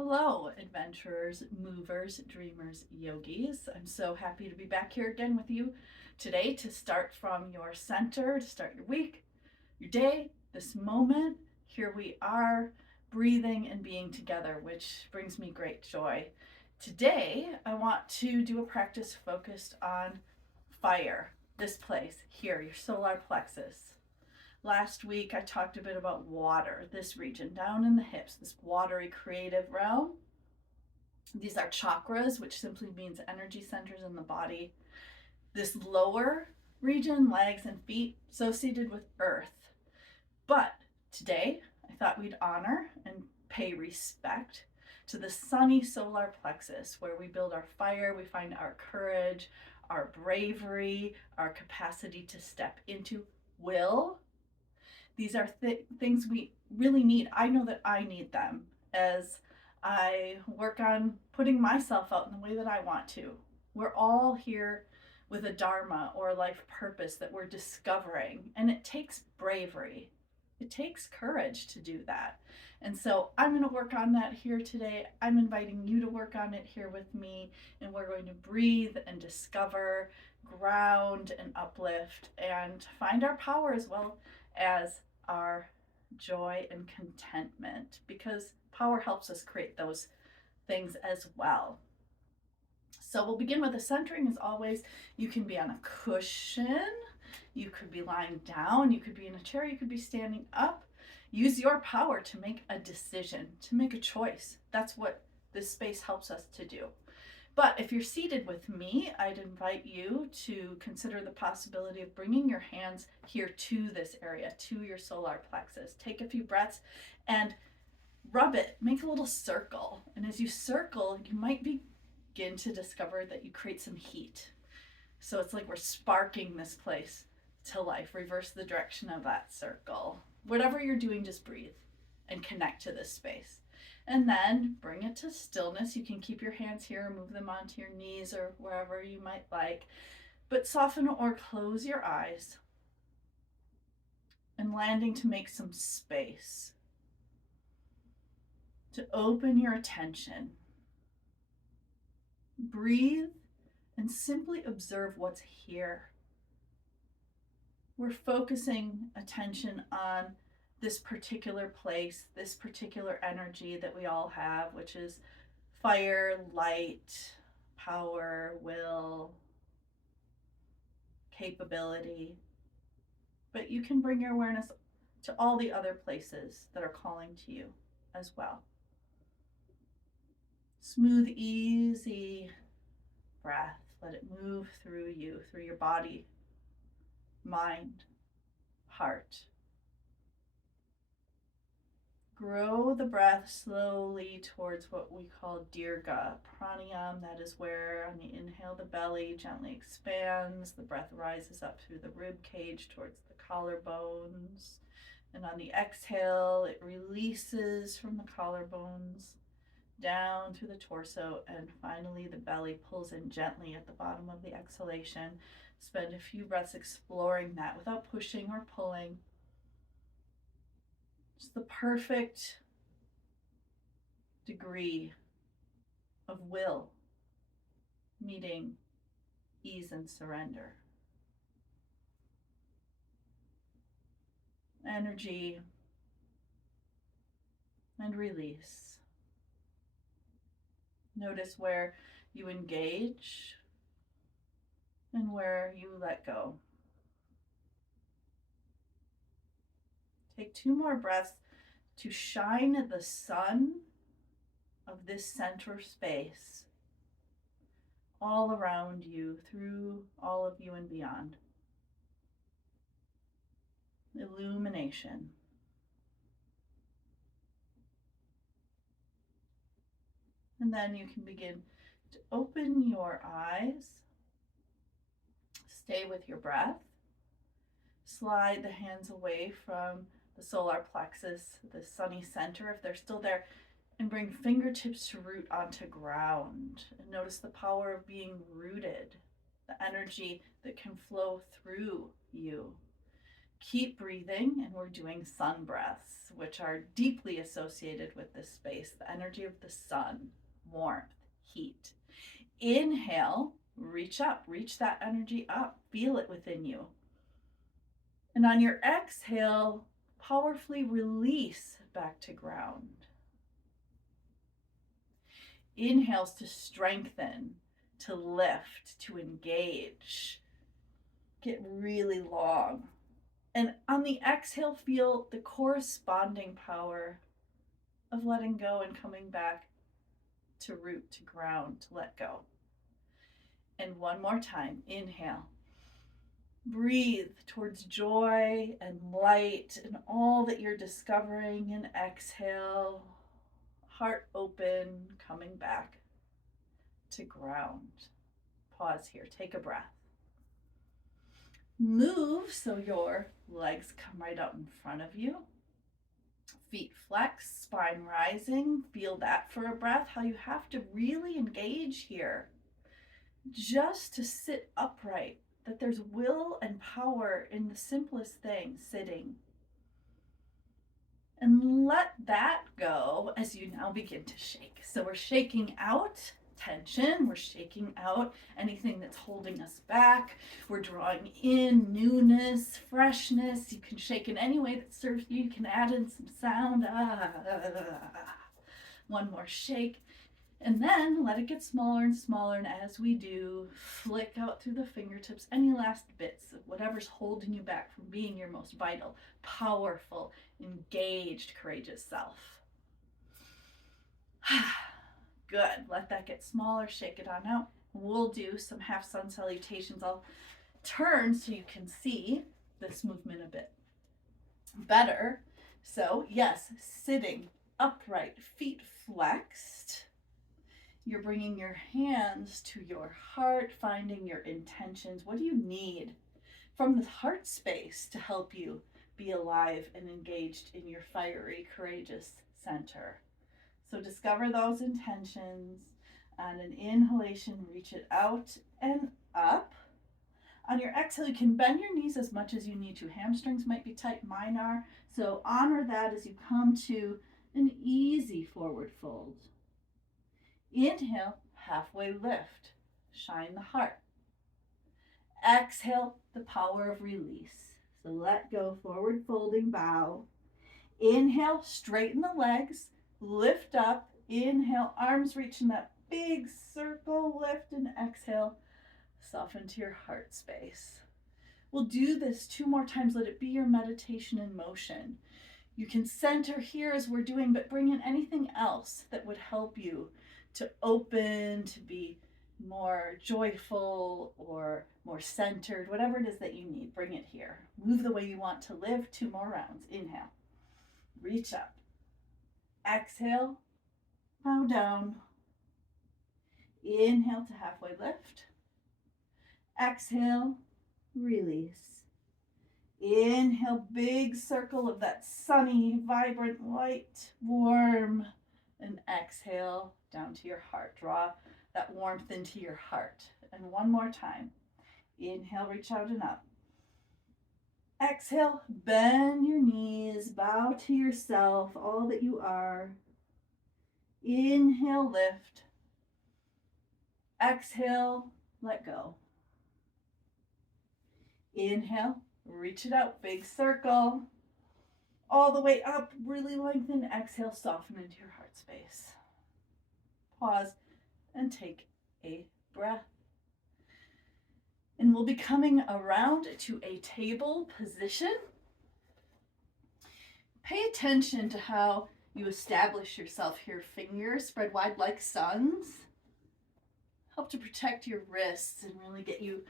Hello, adventurers, movers, dreamers, yogis. I'm so happy to be back here again with you today to start from your center, to start your week, your day, this moment. Here we are, breathing and being together, which brings me great joy. Today, I want to do a practice focused on fire, this place here, your solar plexus. Last week, I talked a bit about water, this region down in the hips, this watery creative realm. These are chakras, which simply means energy centers in the body. This lower region, legs and feet, associated with earth. But today, I thought we'd honor and pay respect to the sunny solar plexus, where we build our fire, we find our courage, our bravery, our capacity to step into will. These are things we really need. I know that I need them as I work on putting myself out in the way that I want to. We're all here with a dharma or a life purpose that we're discovering, and it takes bravery. It takes courage to do that. And so I'm going to work on that here today. I'm inviting you to work on it here with me, and we're going to breathe and discover, ground and uplift, and find our power as well as our joy and contentment, because power helps us create those things as well. So we'll begin with a centering. As always, you can be on a cushion, you could be lying down, you could be in a chair, you could be standing up. Use your power to make a decision, to make a choice. That's what this space helps us to do. But if you're seated with me, I'd invite you to consider the possibility of bringing your hands here to this area, to your solar plexus. Take a few breaths and rub it, make a little circle. And as you circle, you might begin to discover that you create some heat. So it's like we're sparking this place to life. Reverse the direction of that circle. Whatever you're doing, just breathe and connect to this space. And then bring it to stillness. You can keep your hands here, move them onto your knees or wherever you might like, but soften or close your eyes, and landing to make some space, to open your attention. Breathe and simply observe what's here. We're focusing attention on this particular place, this particular energy that we all have, which is fire, light, power, will, capability. But you can bring your awareness to all the other places that are calling to you as well. Smooth, easy breath. Let it move through you, through your body, mind, heart. Grow the breath slowly towards what we call Dirga pranayam. That is where on the inhale, the belly gently expands. The breath rises up through the rib cage towards the collarbones. And on the exhale, it releases from the collarbones down through the torso. And finally, the belly pulls in gently at the bottom of the exhalation. Spend a few breaths exploring that without pushing or pulling. Just the perfect degree of will meeting ease and surrender. Energy and release. Notice where you engage and where you let go. Take 2 more breaths to shine the sun of this center space all around you, through all of you and beyond. Illumination. And then you can begin to open your eyes. Stay with your breath. Slide the hands away from the solar plexus, the sunny center, if they're still there, and bring fingertips to root onto ground. And notice the power of being rooted, the energy that can flow through you. Keep breathing, and we're doing sun breaths, which are deeply associated with this space, the energy of the sun, warmth, heat. Inhale, reach up, reach that energy up, feel it within you. And on your exhale, powerfully release back to ground. Inhales to strengthen, to lift, to engage. Get really long. And on the exhale, feel the corresponding power of letting go and coming back to root, to ground, to let go. And one more time, inhale. Breathe towards joy and light and all that you're discovering, and exhale, heart open, coming back to ground. Pause here, take a breath. Move so your legs come right out in front of you. Feet flex, spine rising. Feel that for a breath, how you have to really engage here just to sit upright, that there's will and power in the simplest thing, sitting. And let that go as you now begin to shake. So we're shaking out tension, we're shaking out anything that's holding us back. We're drawing in newness, freshness. You can shake in any way that serves you. You can add in some sound. One more shake. And then let it get smaller and smaller. And as we do, flick out through the fingertips any last bits of whatever's holding you back from being your most vital, powerful, engaged, courageous self. Good. Let that get smaller. Shake it on out. We'll do some half sun salutations. I'll turn so you can see this movement a bit better. So yes, sitting upright, feet flexed. You're bringing your hands to your heart, finding your intentions. What do you need from the heart space to help you be alive and engaged in your fiery, courageous center? So discover those intentions. On an inhalation, reach it out and up. On your exhale, you can bend your knees as much as you need to. Hamstrings might be tight, mine are. So honor that as you come to an easy forward fold. Inhale, halfway lift, shine the heart. Exhale, the power of release. So let go, forward folding, bow. Inhale, straighten the legs, lift up. Inhale, arms reach in that big circle, lift, and exhale, soften to your heart space. We'll do this 2 more times. Let it be your meditation in motion. You can center here as we're doing, but bring in anything else that would help you to open, to be more joyful or more centered, whatever it is that you need, bring it here. Move the way you want to live. 2 more rounds. Inhale, reach up. Exhale, bow down. Inhale to halfway lift. Exhale, release. Inhale, big circle of that sunny, vibrant, light, warm. And exhale, down to your heart. Draw that warmth into your heart. And one more time. Inhale, reach out and up. Exhale, bend your knees, bow to yourself, all that you are. Inhale, lift. Exhale, let go. Inhale, reach it out, big circle. All the way up, really lengthen. Exhale, soften into your heart space. Pause and take a breath. And we'll be coming around to a table position. Pay attention to how you establish yourself here. Fingers spread wide like suns. Help to protect your wrists and really get you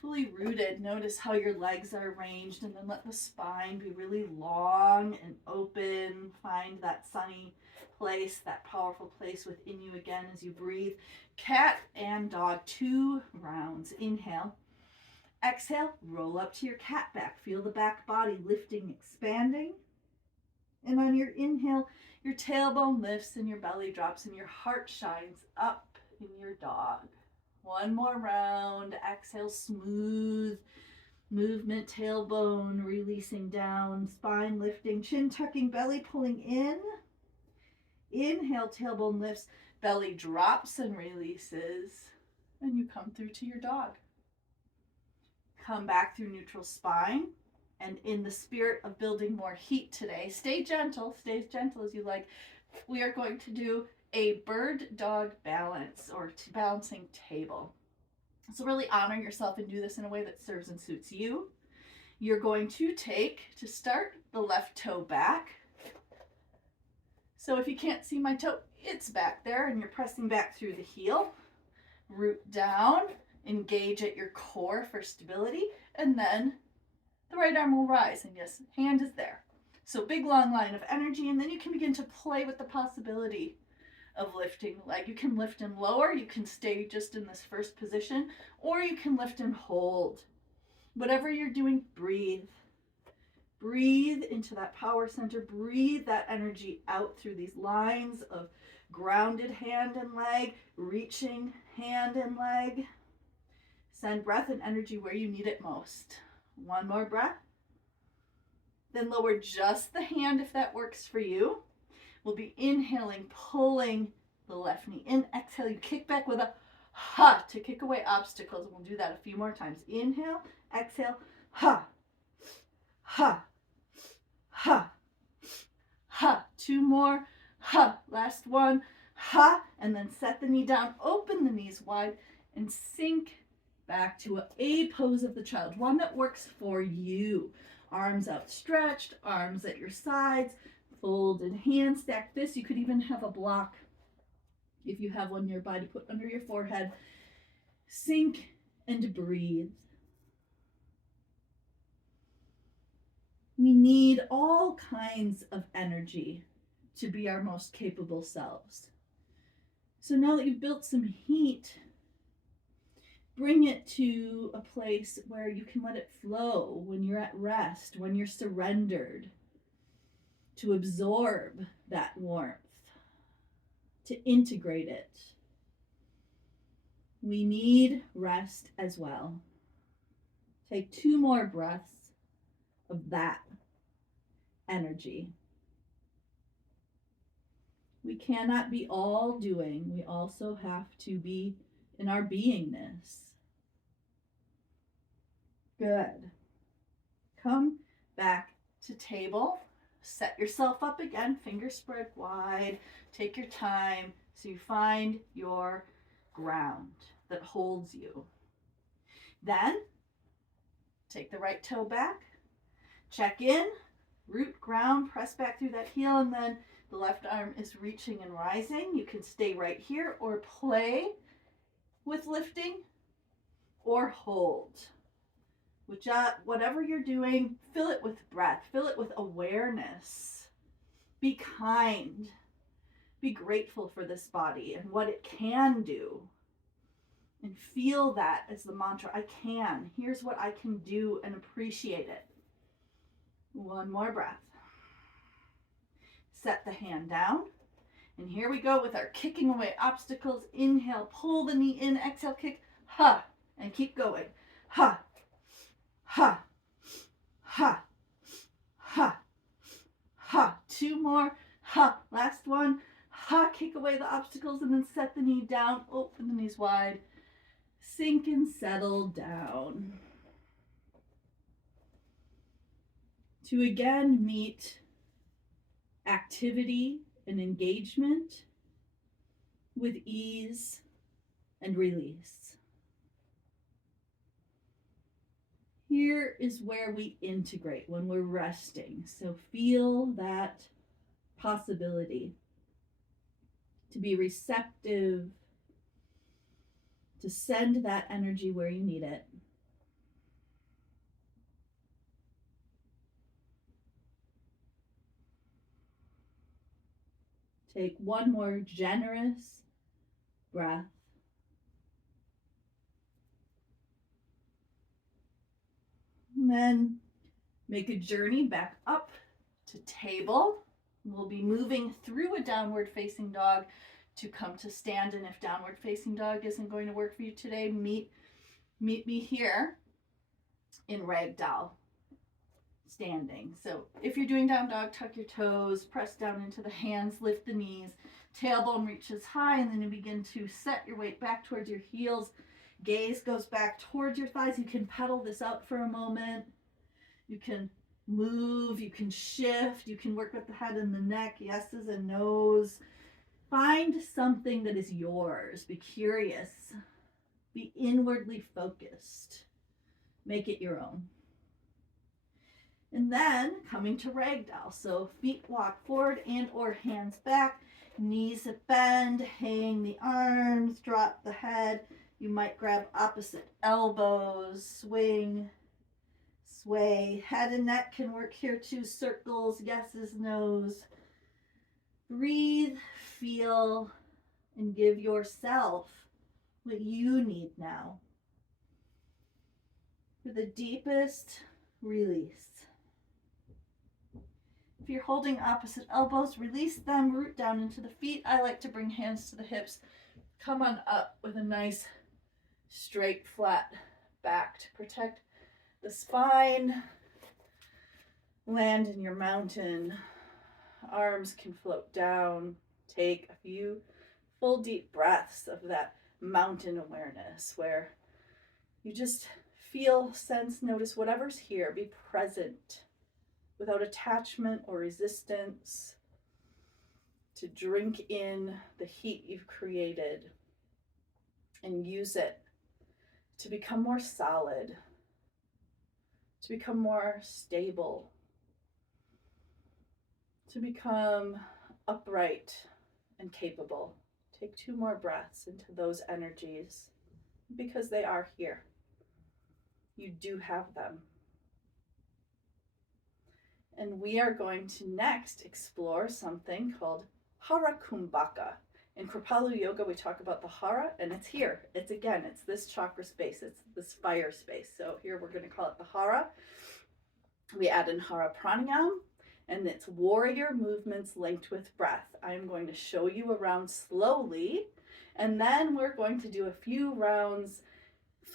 fully rooted. Notice how your legs are arranged, and then let the spine be really long and open. Find that sunny place, that powerful place within you again as you breathe. Cat and dog, 2 rounds. Inhale. Exhale, roll up to your cat back. Feel the back body lifting, expanding. And on your inhale, your tailbone lifts and your belly drops and your heart shines up in your dog. 1 more round. Exhale, smooth Movement, tailbone releasing down, spine lifting, chin tucking, belly pulling in. Inhale, tailbone lifts, belly drops and releases. And you come through to your dog. Come back through neutral spine. And in the spirit of building more heat today, stay gentle as you like. We are going to do a bird dog balance or balancing table. So really honor yourself and do this in a way that serves and suits you. You're going to take, to start, the left toe back. So if you can't see my toe, it's back there and you're pressing back through the heel. Root down, engage at your core for stability, and then the right arm will rise, and yes, hand is there. So big long line of energy, and then you can begin to play with the possibility of lifting the leg. You can lift and lower, you can stay just in this first position, or you can lift and hold. Whatever you're doing, breathe. Breathe into that power center. Breathe that energy out through these lines of grounded hand and leg, reaching hand and leg. Send breath and energy where you need it most. One more breath. Then lower just the hand if that works for you. We'll be inhaling, pulling the left knee in. Exhale, you kick back with a ha to kick away obstacles. And we'll do that a few more times. Inhale, exhale, ha, ha, ha, ha. Two more, ha. Last one, ha. And then set the knee down, open the knees wide, and sink back to a pose of the child, one that works for you. Arms outstretched, arms at your sides, folded hands, stack fists. You could even have a block, if you have one nearby, to put under your forehead. Sink and breathe. We need all kinds of energy to be our most capable selves. So now that you've built some heat, bring it to a place where you can let it flow when you're at rest, when you're surrendered, to absorb that warmth, to integrate it. We need rest as well. Take 2 more breaths of that energy. We cannot be all doing. We also have to be in our beingness. Good. Come back to table. Set yourself up again, fingers spread wide. Take your time so you find your ground that holds you. Then, take the right toe back. Check in, root ground, press back through that heel, and then the left arm is reaching and rising. You can stay right here or play with lifting or hold. Whatever you're doing, fill it with breath, fill it with awareness. Be kind. Be grateful for this body and what it can do. And feel that as the mantra, I can. Here's what I can do, and appreciate it. One more breath. Set the hand down. And here we go with our kicking away obstacles. Inhale, pull the knee in. Exhale, kick. Ha. And keep going. Ha. Ha. Ha. Ha. Ha. 2 more. Ha. Last one. Ha. Kick away the obstacles and then set the knee down. Open the knees wide. Sink and settle down. To again meet activity and engagement with ease and release. Here is where we integrate when we're resting. So feel that possibility to be receptive, to send that energy where you need it. Take 1 more generous breath. And then make a journey back up to table. We'll be moving through a downward facing dog to come to stand. And if downward facing dog isn't going to work for you today, meet me here. in ragdoll standing. So if you're doing down dog, tuck your toes, press down into the hands, lift the knees, tailbone reaches high, and then you begin to set your weight back towards your heels. Gaze goes back towards your thighs. You can pedal this out for a moment. You can move, you can shift, you can work with the head and the neck, yeses and nos. Find something that is yours. Be curious. Be inwardly focused. Make it your own. And then coming to ragdoll. So feet walk forward and or hands back, knees bend, hang the arms, drop the head. You might grab opposite elbows, swing, sway. Head and neck can work here too. Circles, yeses, nos. Breathe, feel, and give yourself what you need now. For the deepest release. If you're holding opposite elbows, release them, root down into the feet. I like to bring hands to the hips. Come on up with a nice, straight, flat back to protect the spine. Land in your mountain. Arms can float down. Take a few full deep breaths of that mountain awareness where you just feel, sense, notice whatever's here. Be present without attachment or resistance, to drink in the heat you've created and use it to become more solid, to become more stable, to become upright and capable. Take 2 more breaths into those energies because they are here. You do have them. And we are going to next explore something called Hara Kumbhaka. In Kripalu Yoga, we talk about the Hara, and it's here. It's this chakra space. It's this fire space. So here we're going to call it the Hara. We add in Hara Pranayam, and it's warrior movements linked with breath. I'm going to show you around slowly, and then we're going to do a few rounds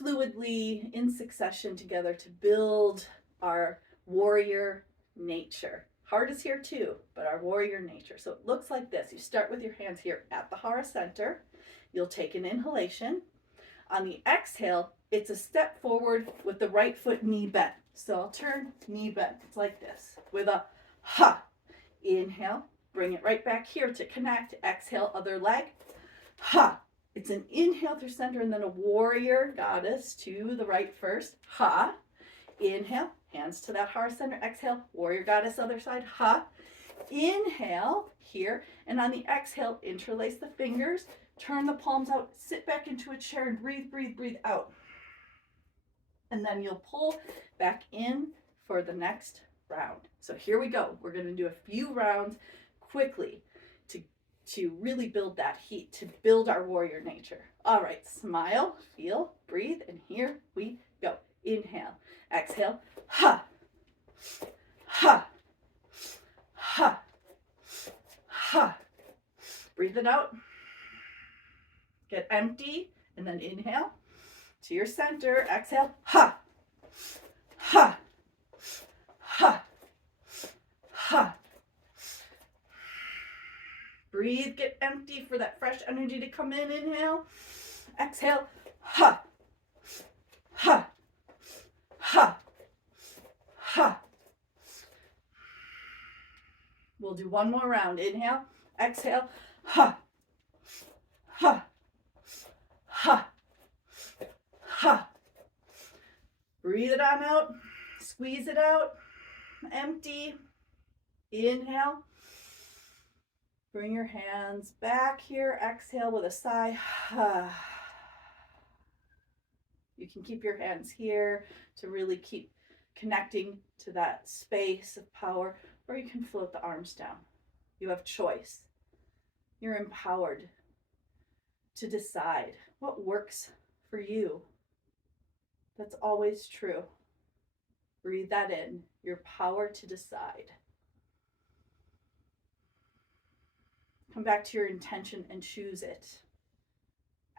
fluidly in succession together to build our warrior nature. Heart is here too, but our warrior nature. So it looks like this. You start with your hands here at the Hara center. You'll take an inhalation. On the exhale, it's a step forward with the right foot knee bent. So I'll turn knee bent. It's like this with a ha. Inhale, bring it right back here to connect. Exhale, other leg. Ha. It's an inhale through center and then a warrior goddess to the right first. Ha. Inhale, hands to that Hara center. Exhale, warrior goddess, other side. Ha. Inhale here, and on the exhale, interlace the fingers, turn the palms out, sit back into a chair and breathe, breathe, breathe out. And then you'll pull back in for the next round. So here we go. We're going to do a few rounds quickly to really build that heat, to build our warrior nature. All right, smile, feel, breathe, and here we go. Inhale, exhale, ha, ha, ha, ha. Breathe it out. Get empty, and then inhale to your center. Exhale, ha, ha, ha, ha. Breathe, get empty for that fresh energy to come in. Inhale, exhale, ha, ha, ha, ha. We'll do one more round. Inhale, exhale, ha, ha, ha, ha. Breathe it on out, squeeze it out, empty. Inhale. Bring your hands back here. Exhale with a sigh. You can keep your hands here to really keep connecting to that space of power, or you can float the arms down. You have choice. You're empowered to decide what works for you. That's always true. Breathe that in, your power to decide. Come back to your intention and choose it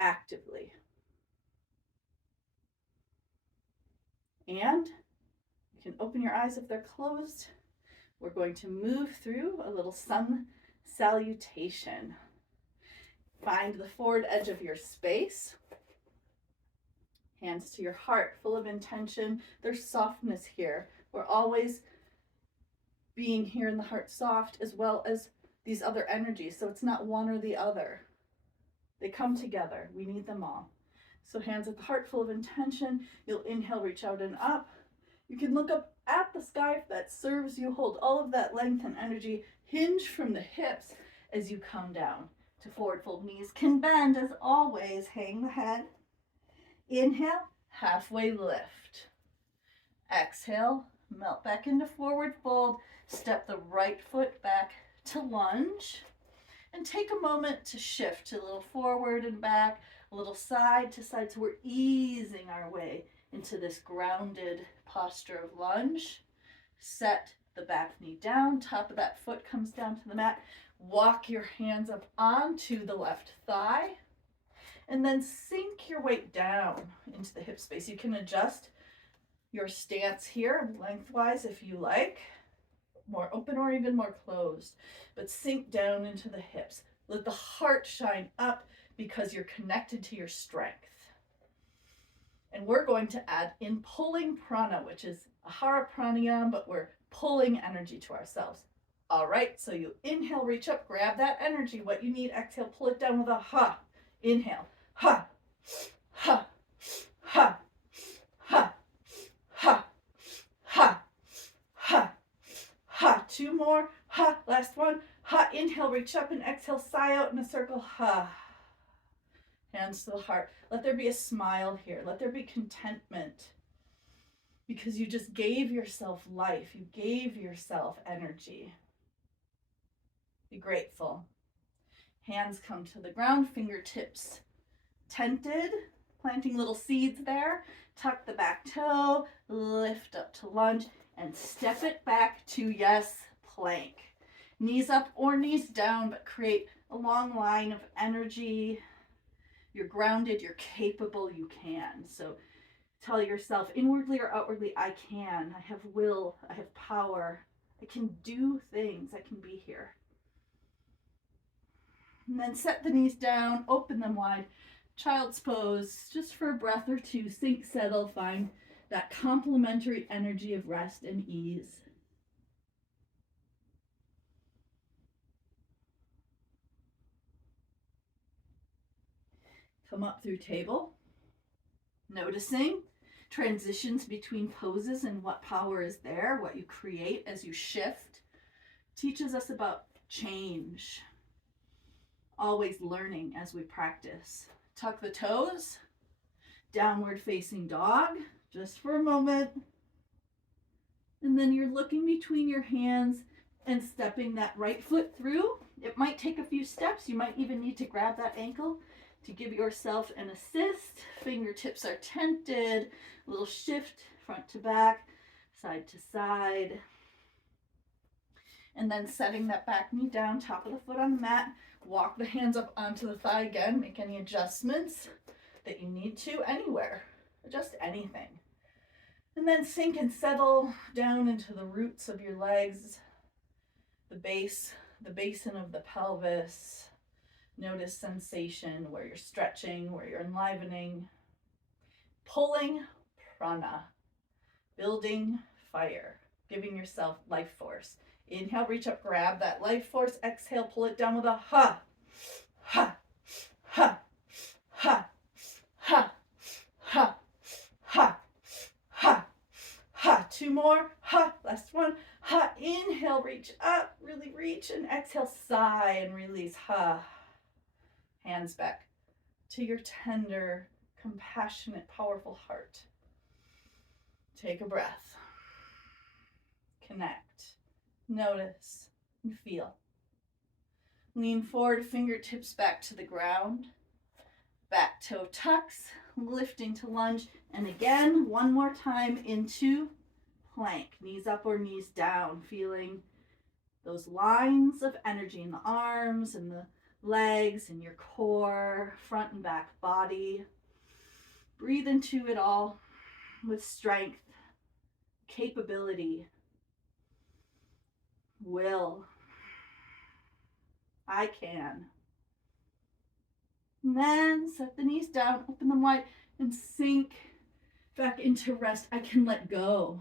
actively. And you can open your eyes if they're closed. We're going to move through a little sun salutation. Find the forward edge of your space. Hands to your heart, full of intention. There's softness here. We're always being here in the heart soft, as well as these other energies. So it's not one or the other. They come together. We need them all. So hands at the heart, full of intention. You'll inhale, reach out and up. You can look up at the sky if that serves you. Hold all of that length and energy. Hinge from the hips as you come down to forward fold. Knees can bend as always. Hang the head. Inhale, halfway lift. Exhale, melt back into forward fold. Step the right foot back to lunge. And take a moment to shift a little forward and back, a little side to side. So we're easing our way into this grounded posture of lunge. Set the back knee down. Top of that foot comes down to the mat. Walk your hands up onto the left thigh. And then sink your weight down into the hip space. You can adjust your stance here lengthwise if you like, more open or even more closed, but sink down into the hips. Let the heart shine up because you're connected to your strength. And we're going to add in pulling prana, which is ahara pranayama, but we're pulling energy to ourselves. All right, so you inhale, reach up, grab that energy, what you need. Exhale, pull it down with a ha. Inhale, ha, ha, ha, ha, ha, ha, ha, ha. Two more, ha. Last one, ha. Inhale, reach up, and exhale, sigh out in a circle, ha. Hands to the heart. Let there be a smile here. Let there be contentment because you just gave yourself life. You gave yourself energy. Be grateful. Hands come to the ground, fingertips tented, planting little seeds there. Tuck the back toe, lift up to lunge, and step it back to, yes, plank. Knees up or knees down, but create a long line of energy. You're grounded, you're capable, you can. So tell yourself inwardly or outwardly, I can, I have will, I have power, I can do things, I can be here. And then set the knees down, open them wide. Child's pose, just for a breath or two. Sink, settle, find that complementary energy of rest and ease. Come up through table, noticing transitions between poses and what power is there, what you create as you shift. Teaches us about change. Always learning as we practice. Tuck the toes, downward facing dog, just for a moment. And then you're looking between your hands and stepping that right foot through. It might take a few steps. You might even need to grab that ankle to give yourself an assist. Fingertips are tented, a little shift front to back, side to side. And then setting that back knee down, top of the foot on the mat. Walk the hands up onto the thigh again. Make any adjustments that you need to anywhere. Adjust anything. And then sink and settle down into the roots of your legs, the base, the basin of the pelvis. Notice sensation where you're stretching, where you're enlivening. Pulling prana, building fire, giving yourself life force. Inhale, reach up, grab that life force. Exhale, pull it down with a ha, ha, ha, ha, ha, ha, ha, ha, ha. Two more, ha. Last one, ha. Inhale, reach up, really reach, and exhale, sigh and release, ha. Hands back to your tender, compassionate, powerful heart. Take a breath. Connect. Notice and feel. Lean forward, fingertips back to the ground. Back toe tucks, lifting to lunge. And again, one more time into plank. Knees up or knees down, feeling those lines of energy in the arms and the legs and your core, front and back body. Breathe into it all with strength, capability, will. I can. And then set the knees down, open them wide, and sink back into rest. I can let go.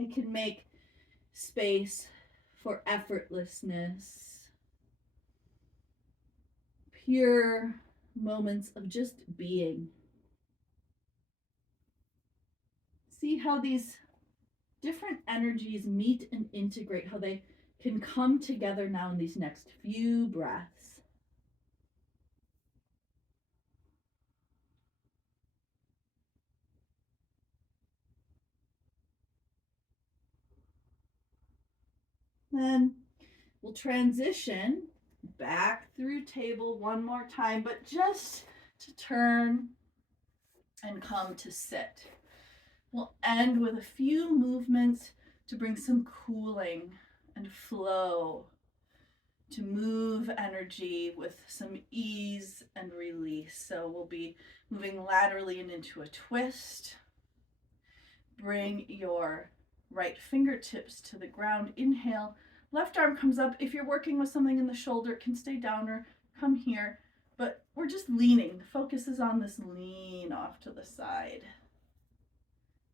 I can make space for effortlessness, pure moments of just being. See how these different energies meet and integrate, how they can come together now in these next few breaths. Then we'll transition back through table one more time, but just to turn and come to sit. We'll end with a few movements to bring some cooling and flow, to move energy with some ease and release. So we'll be moving laterally and into a twist. Bring your right fingertips to the ground. Inhale. Left arm comes up. If you're working with something in the shoulder, it can stay down or come here. But we're just leaning. The focus is on this lean off to the side.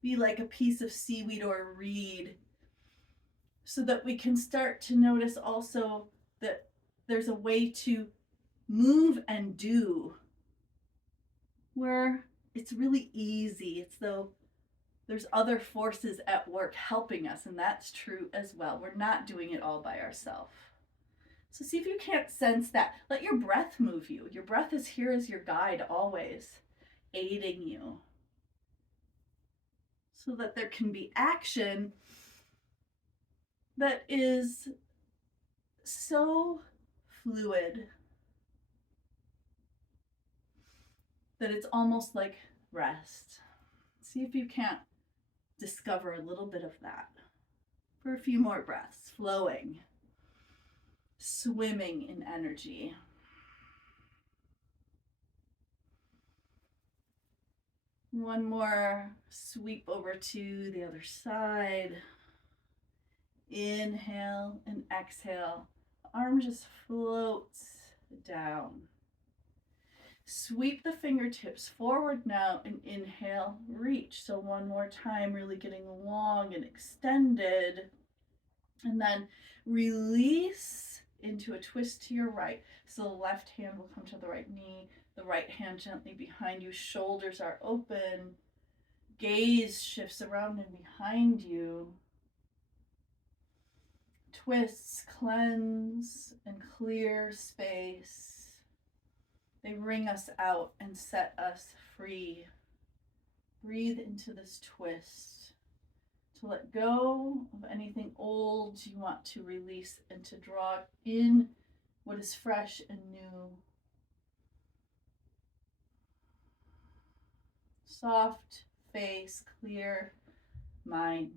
Be like a piece of seaweed or a reed, so that we can start to notice also that there's a way to move and do where it's really easy. It's though there's other forces at work helping us, and that's true as well. We're not doing it all by ourselves. So see if you can't sense that. Let your breath move you. Your breath is here as your guide always, aiding you, so that there can be action that is so fluid that it's almost like rest. See if you can't discover a little bit of that for a few more breaths, flowing, swimming in energy. One more sweep over to the other side. Inhale and exhale. Arm just floats down. Sweep the fingertips forward now and inhale, reach. So one more time, really getting long and extended. And then release into a twist to your right. So the left hand will come to the right knee, the right hand gently behind you. Shoulders are open. Gaze shifts around and behind you. Twists, cleanse, and clear space. They wring us out and set us free. Breathe into this twist to let go of anything old you want to release and to draw in what is fresh and new. Soft face, clear mind.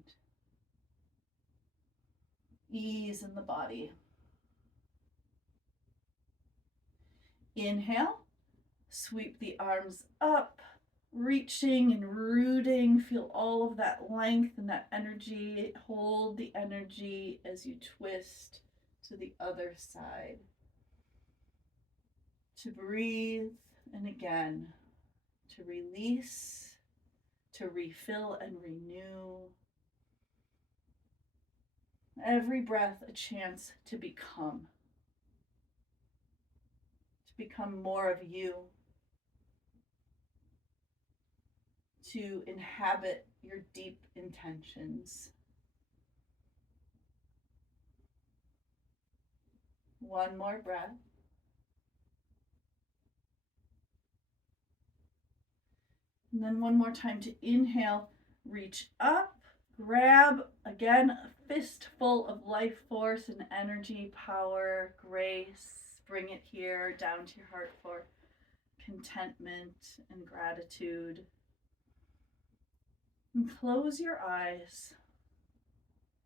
Ease in the body. Inhale, sweep the arms up, reaching and rooting. Feel all of that length and that energy. Hold the energy as you twist to the other side. To breathe, and again, to release, to refill and renew. Every breath a chance to become more of you, to inhabit your deep intentions. One more breath. And then one more time to inhale, reach up, grab, again, a fistful of life force and energy, power, grace. Bring it here down to your heart for contentment and gratitude. And close your eyes.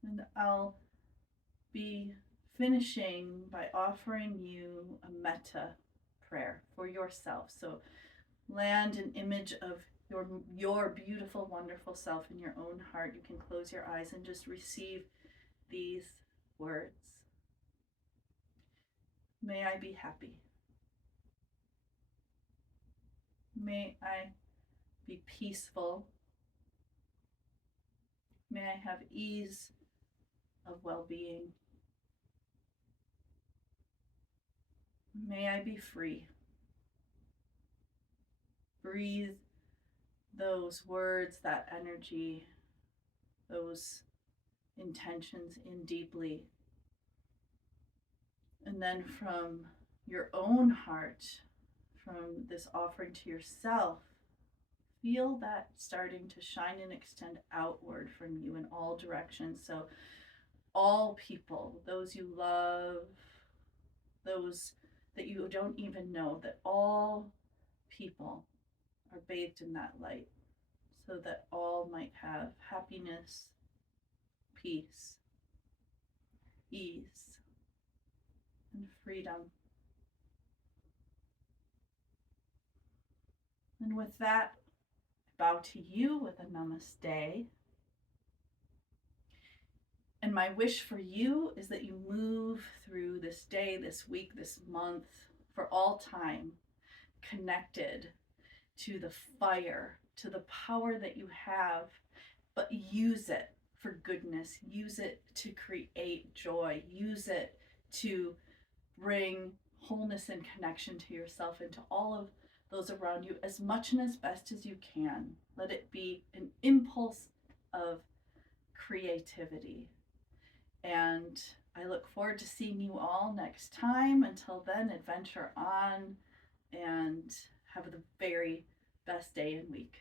And I'll be finishing by offering you a metta prayer for yourself. So land an image of your beautiful, wonderful self in your own heart. You can close your eyes and just receive these words. May I be happy. May I be peaceful. May I have ease of well-being. May I be free. Breathe those words, that energy, those intentions in deeply. And then from your own heart, from this offering to yourself, feel that starting to shine and extend outward from you in all directions. So all people, those you love, those that you don't even know, that all people are bathed in that light so that all might have happiness, peace, ease, and freedom. And with that, I bow to you with a namaste. And my wish for you is that you move through this day, this week, this month, for all time, connected to the fire, to the power that you have, but use it for goodness. Use it to create joy. Use it to bring wholeness and connection to yourself and to all of those around you as much and as best as you can. Let it be an impulse of creativity. And I look forward to seeing you all next time. Until then, adventure on and have the very best day and week.